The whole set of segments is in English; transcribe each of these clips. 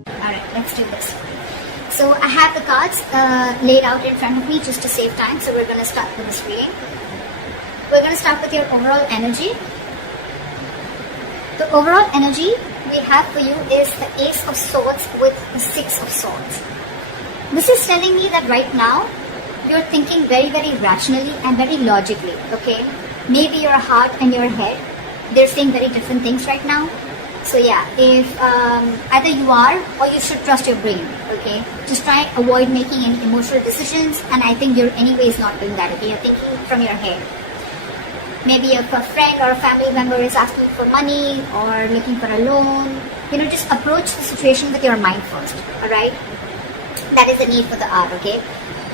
Alright, let's do this. So I have the cards laid out in front of me just to save time. So we're going to start with this reading. We're going to start with your overall energy. The overall energy we have for you is the Ace of Swords with the Six of Swords. This is telling me that right now you're thinking very, very rationally and very logically, okay? Maybe your heart and your head, they're saying very different things right now. So yeah, if either you are or you should trust your brain, okay? Just try and avoid making any emotional decisions, and I think you're anyways not doing that, okay? You're thinking from your head. Maybe if a friend or a family member is asking for money or looking for a loan, just approach the situation with your mind first, alright? That is the need for the hour, okay?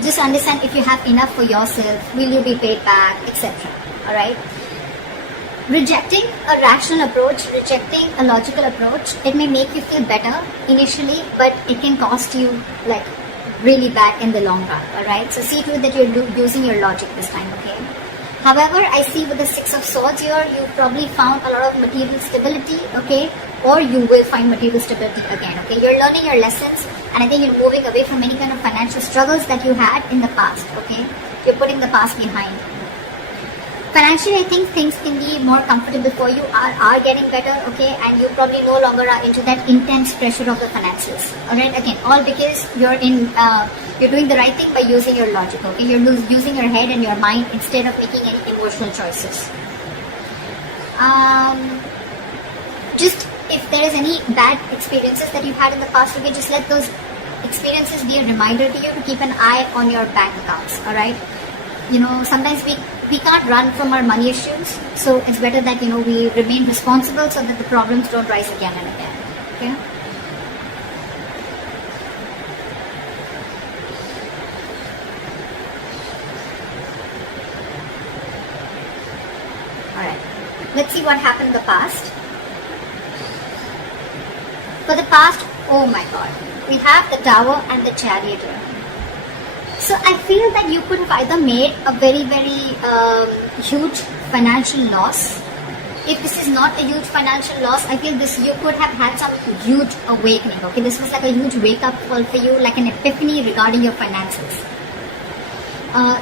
Just understand if you have enough for yourself, will you be paid back, etc. Alright? Rejecting a rational approach, rejecting a logical approach, it may make you feel better initially, but it can cost you like really bad in the long run, alright? So see to it that you're using your logic this time, okay? However, I see with the Six of Swords here, you probably found a lot of material stability, okay? Or you will find material stability again, okay? You're learning your lessons, and I think you're moving away from any kind of financial struggles that you had in the past, okay? You're putting the past behind. Financially, I think things can be more comfortable for you, are getting better, okay? And you probably no longer are into that intense pressure of the finances, alright? Again, all because you're doing the right thing by using your logic, okay? You're using your head and your mind instead of making any emotional choices. Just if there is any bad experiences that you've had in the past, okay, just let those experiences be a reminder to you to keep an eye on your bank accounts, alright? Sometimes we can't run from our money issues, so it's better that, we remain responsible so that the problems don't rise again and again, okay? Alright, let's see what happened in the past. For the past, oh my god, we have the Tower and the Chariot here. So I feel that you could have either made a very, very huge financial loss. If this is not a huge financial loss, I feel you could have had some huge awakening, okay? This was like a huge wake-up call for you, like an epiphany regarding your finances.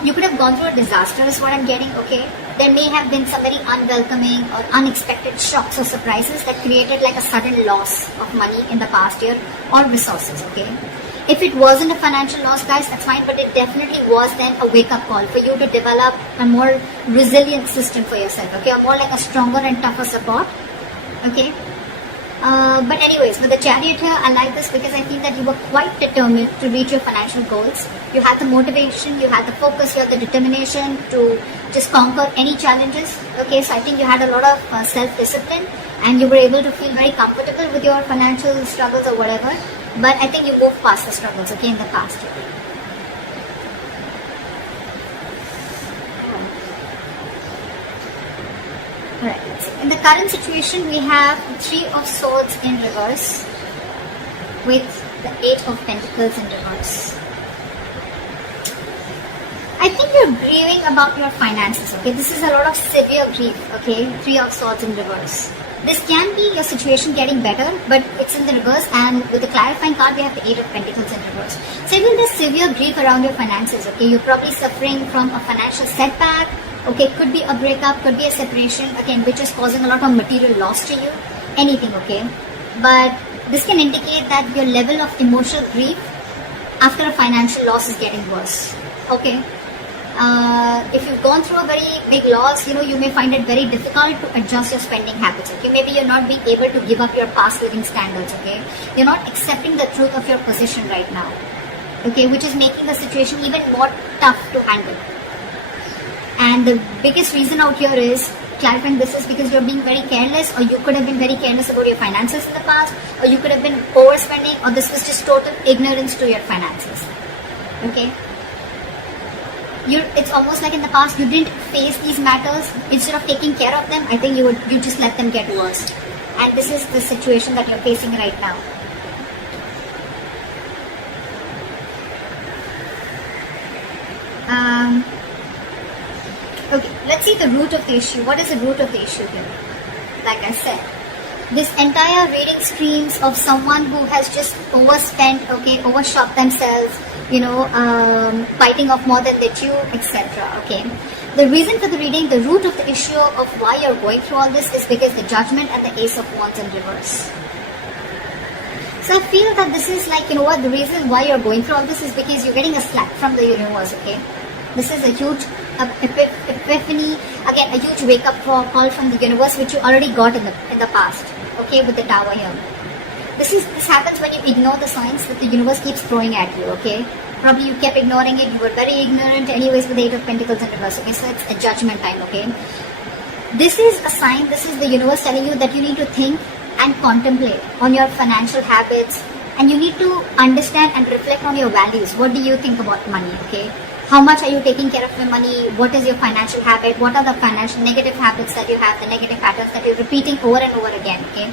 You could have gone through a disaster is what I'm getting, okay? There may have been some very unwelcoming or unexpected shocks or surprises that created like a sudden loss of money in the past year or resources, okay? If it wasn't a financial loss, guys, that's fine, but it definitely was then a wake-up call for you to develop a more resilient system for yourself, okay? Or more like a stronger and tougher support, okay? But anyways, with the Chariot here, I like this because I feel that you were quite determined to reach your financial goals. You had the motivation, you had the focus, you had the determination to just conquer any challenges, okay? So I think you had a lot of self-discipline, and you were able to feel very comfortable with your financial struggles or whatever. But I think you moved past the struggles, okay, in the past. Alright, let's see. In the current situation, we have Three of Swords in reverse with the Eight of Pentacles in reverse. I think you're grieving about your finances, okay? This is a lot of severe grief, okay? Three of Swords in reverse. This can be your situation getting better, but it's in the reverse, and with the clarifying card, we have the Eight of Pentacles in reverse. So I feel there's severe grief around your finances, okay? You're probably suffering from a financial setback, okay? Could be a breakup, could be a separation, again, which is causing a lot of material loss to you, anything, okay? But this can indicate that your level of emotional grief after a financial loss is getting worse, okay? If you've gone through a very big loss, you may find it very difficult to adjust your spending habits, okay? Maybe you're not being able to give up your past living standards, okay? You're not accepting the truth of your position right now, okay? Which is making the situation even more tough to handle. And the biggest reason out here is, clarifying this is because you're being very careless, or you could have been very careless about your finances in the past, or you could have been overspending, or this was just total ignorance to your finances, okay? It's almost like in the past you didn't face these matters. Instead of taking care of them, I think you just let them get worse. And this is the situation that you're facing right now. Okay, let's see the root of the issue. What is the root of the issue here? Like I said, This entire reading screams of someone who has just overspent, okay, overshot themselves, biting off more than they chew, etc. Okay. The reason for the reading, the root of the issue of why you're going through all this is because the Judgment and the Ace of Wands in reverse. So I feel that this is like, the reason why you're going through all this is because you're getting a slap from the universe, okay? This is a huge epiphany, again, a huge wake-up call from the universe, which you already got in the past, okay, with the Tower here. This happens when you ignore the signs that the universe keeps throwing at you, okay? Probably you kept ignoring it, you were very ignorant anyways with the Eight of Pentacles in reverse, okay? So it's a judgment time, okay? This is a sign, this is the universe telling you that you need to think and contemplate on your financial habits, and you need to understand and reflect on your values. What do you think about money, okay? How much are you taking care of your money? What is your financial habit? What are the financial negative habits that you have, the negative patterns that you're repeating over and over again, okay?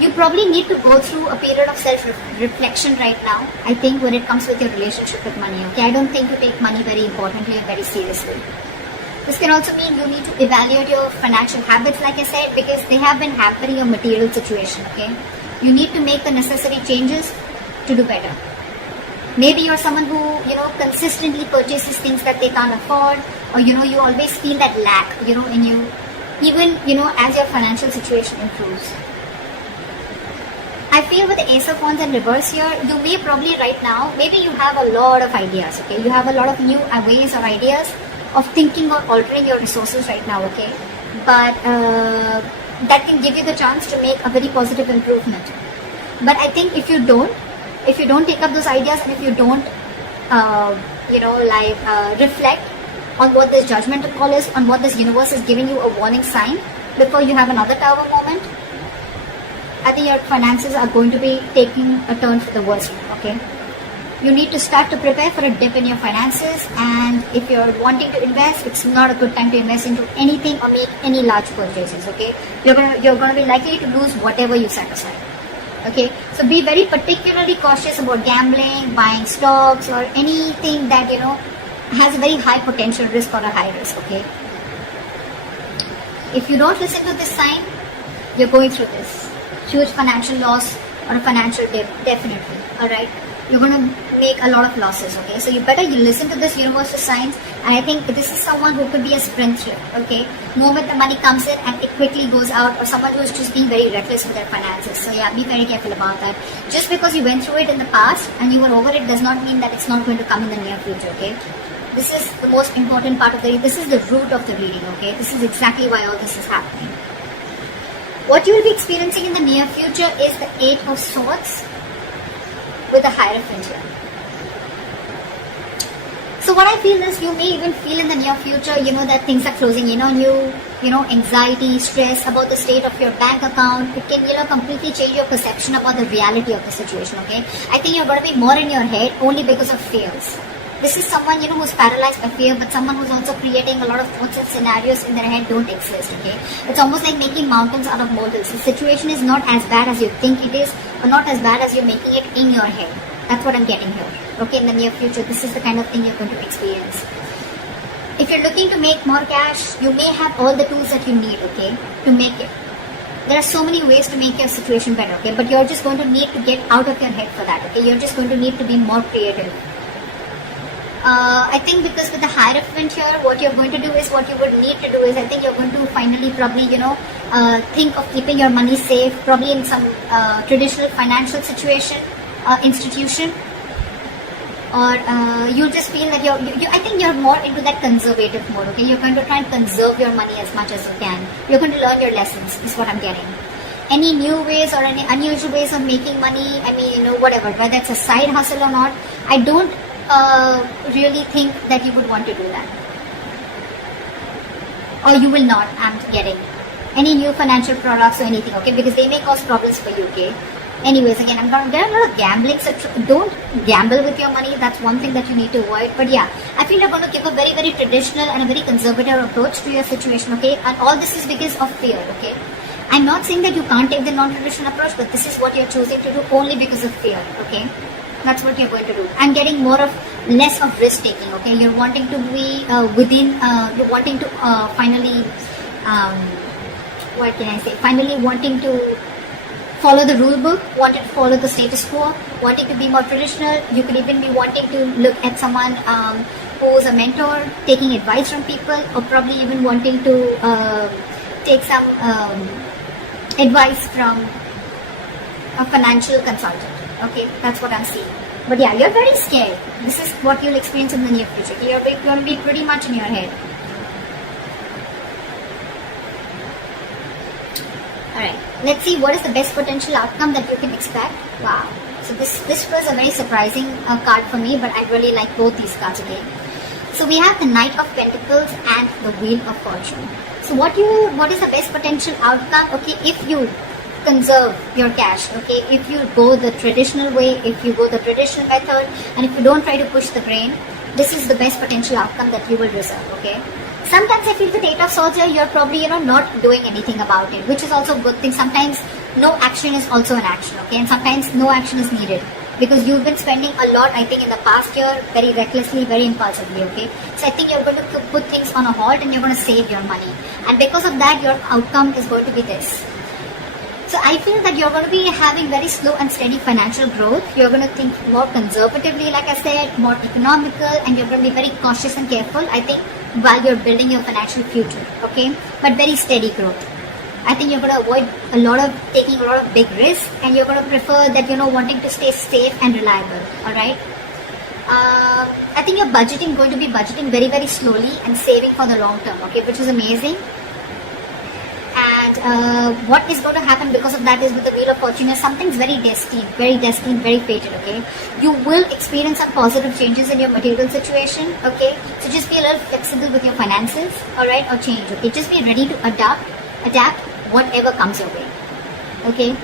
You probably need to go through a period of self-reflection right now, I think, when it comes with your relationship with money, okay? I don't think you take money very importantly and very seriously. This can also mean you need to evaluate your financial habits, like I said, because they have been hampering your material situation, okay? You need to make the necessary changes to do better. Maybe you're someone who, consistently purchases things that they can't afford, or, you always feel that lack, in you, even, as your financial situation improves. I feel with the Ace of Wands in reverse here, you may probably right now, maybe you have a lot of ideas, okay? You have a lot of new ways or ideas of thinking or altering your resources right now, okay? But that can give you the chance to make a very positive improvement. But I think if you don't take up those ideas, and if you don't, reflect on what this judgmental call is, on what this universe is giving you a warning sign before you have another Tower moment, I think your finances are going to be taking a turn for the worse, okay? You need to start to prepare for a dip in your finances, and if you're wanting to invest, it's not a good time to invest into anything or make any large purchases, okay? You're gonna be likely to lose whatever you set aside, okay? So be very particularly cautious about gambling, buying stocks, or anything that, has a very high potential risk or a high risk, okay? If you don't listen to this sign, you're going through this huge financial loss or a financial dip, definitely, alright? You're going to make a lot of losses, okay? So you listen to this universal signs, and I think this is someone who could be a spendthrift, okay? Moment the money comes in and it quickly goes out, or someone who's just being very reckless with their finances. So yeah, be very careful about that. Just because you went through it in the past and you were over it does not mean that it's not going to come in the near future, okay? This is the most important part of this is the root of the reading, okay? This is exactly why all this is happening. What you will be experiencing in the near future is the Eight of Swords with the Hierophant here. So what I feel is you may even feel in the near future, that things are closing in on you, anxiety, stress about the state of your bank account. It can, completely change your perception about the reality of the situation, okay? I think you're going to be more in your head only because of fears. This is someone, who's paralyzed by fear, but someone who's also creating a lot of thoughts and scenarios in their head don't exist, okay? It's almost like making mountains out of molehills. The situation is not as bad as you think it is, or not as bad as you're making it in your head. That's what I'm getting here, okay? In the near future, this is the kind of thing you're going to experience. If you're looking to make more cash, you may have all the tools that you need, okay, to make it. There are so many ways to make your situation better, okay? But you're just going to need to get out of your head for that, okay? You're just going to need to be more creative. I think because with the Hierophant here, what you're going to do is, what you would need to do is, I think you're going to finally probably, think of keeping your money safe, probably in some traditional financial situation, institution, or you'll just feel that I think you're more into that conservative mode, okay? You're going to try and conserve your money as much as you can. You're going to learn your lessons, is what I'm getting. Any new ways or any unusual ways of making money, I mean, whatever, whether it's a side hustle or not, I don't really think that you would want to do that, or you will not. I'm getting any new financial products or anything, okay, because they may cause problems for you, okay? Anyways, again, there are a lot of gambling, so don't gamble with your money. That's one thing that you need to avoid. But yeah, I feel you're going to give a very, very traditional and a very conservative approach to your situation, okay? And all this is because of fear, okay? I'm not saying that you can't take the non-traditional approach, but this is what you're choosing to do only because of fear, okay? That's what you're going to do. I'm getting less of risk taking, okay? You're wanting to be you're wanting to finally what can I say, finally wanting to follow the rule book, wanting to follow the status quo, wanting to be more traditional. You could even be wanting to look at someone who's a mentor, taking advice from people, or probably even wanting to take some advice from a financial consultant. Okay, that's what I'm seeing. But yeah, you're very scared. This is what you'll experience in the near future. You're going to be pretty much in your head. Alright, let's see what is the best potential outcome that you can expect. Wow. So this was a very surprising card for me, but I really like both these cards again. So we have the Knight of Pentacles and the Wheel of Fortune. So what is the best potential outcome? Okay, if you conserve your cash, okay, if you go the traditional way, if you go the traditional method, and if you don't try to push the grain, this is the best potential outcome that you will reserve, okay. Sometimes I feel the Eight of Swords here, you're probably, not doing anything about it, which is also a good thing. Sometimes no action is also an action, okay, and sometimes no action is needed because you've been spending a lot, I think, in the past year, very recklessly, very impulsively, okay. So I think you're going to put things on a halt and you're going to save your money, and because of that, your outcome is going to be this. So I feel that you're going to be having very slow and steady financial growth. You're going to think more conservatively, like I said, more economical, and you're going to be very cautious and careful, I think, while you're building your financial future, okay? But very steady growth. I think you're going to avoid taking a lot of big risks, and you're going to prefer that, wanting to stay safe and reliable, alright? I think you're going to be budgeting very, very slowly and saving for the long term, okay? Which is amazing. And what is going to happen because of that is with the Wheel of Fortune is something's very destined, very fated, okay? You will experience some positive changes in your material situation, okay? So just be a little flexible with your finances, alright, or change, okay? Just be ready to adapt whatever comes your way, okay?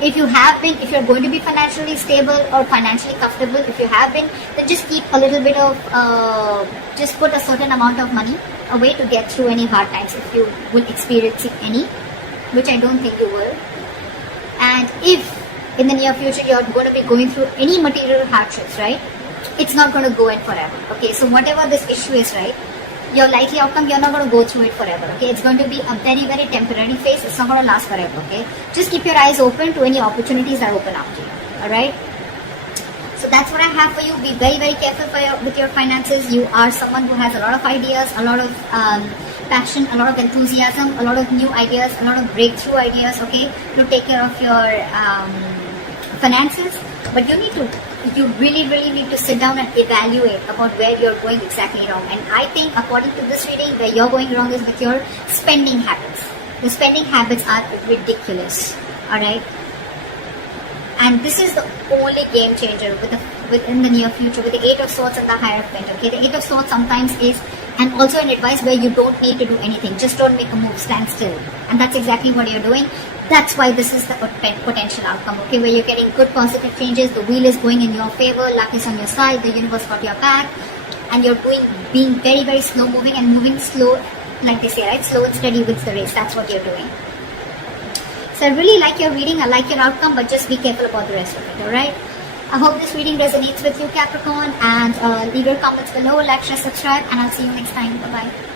If you're going to be financially stable or financially comfortable, if you have been, then just keep a little bit of, just put a certain amount of money away to get through any hard times if you will experience any, which I don't think you will. And if in the near future you're going to be going through any material hardships, right, it's not going to go in forever, okay? So whatever this issue is, right, your likely outcome, you're not going to go through it forever, okay? It's going to be a very, very temporary phase. It's not going to last forever, okay? Just keep your eyes open to any opportunities that open up to you, alright? So that's what I have for you. Be very, very careful with your finances. You are someone who has a lot of ideas, a lot of passion, a lot of enthusiasm, a lot of new ideas, a lot of breakthrough ideas, okay, to take care of your finances. But you really, really need to sit down and evaluate about where you're going exactly wrong. And I think according to this reading, where you're going wrong is with your spending habits. The spending habits are ridiculous, alright? And this is the only game changer within the near future with the Eight of Swords and the Hierophant, okay? The Eight of Swords sometimes is, and also an advice where you don't need to do anything. Just don't make a move, stand still. And that's exactly what you're doing. That's why this is the potential outcome, okay? Where you're getting good positive changes, the wheel is going in your favor, luck is on your side, the universe got your back, and you're being very, very slow moving and moving slow, like they say, right? Slow and steady wins the race. That's what you're doing. So I really like your reading, I like your outcome, but just be careful about the rest of it, alright? I hope this reading resonates with you, Capricorn, and leave your comments below, like, share, subscribe, and I'll see you next time. Bye-bye.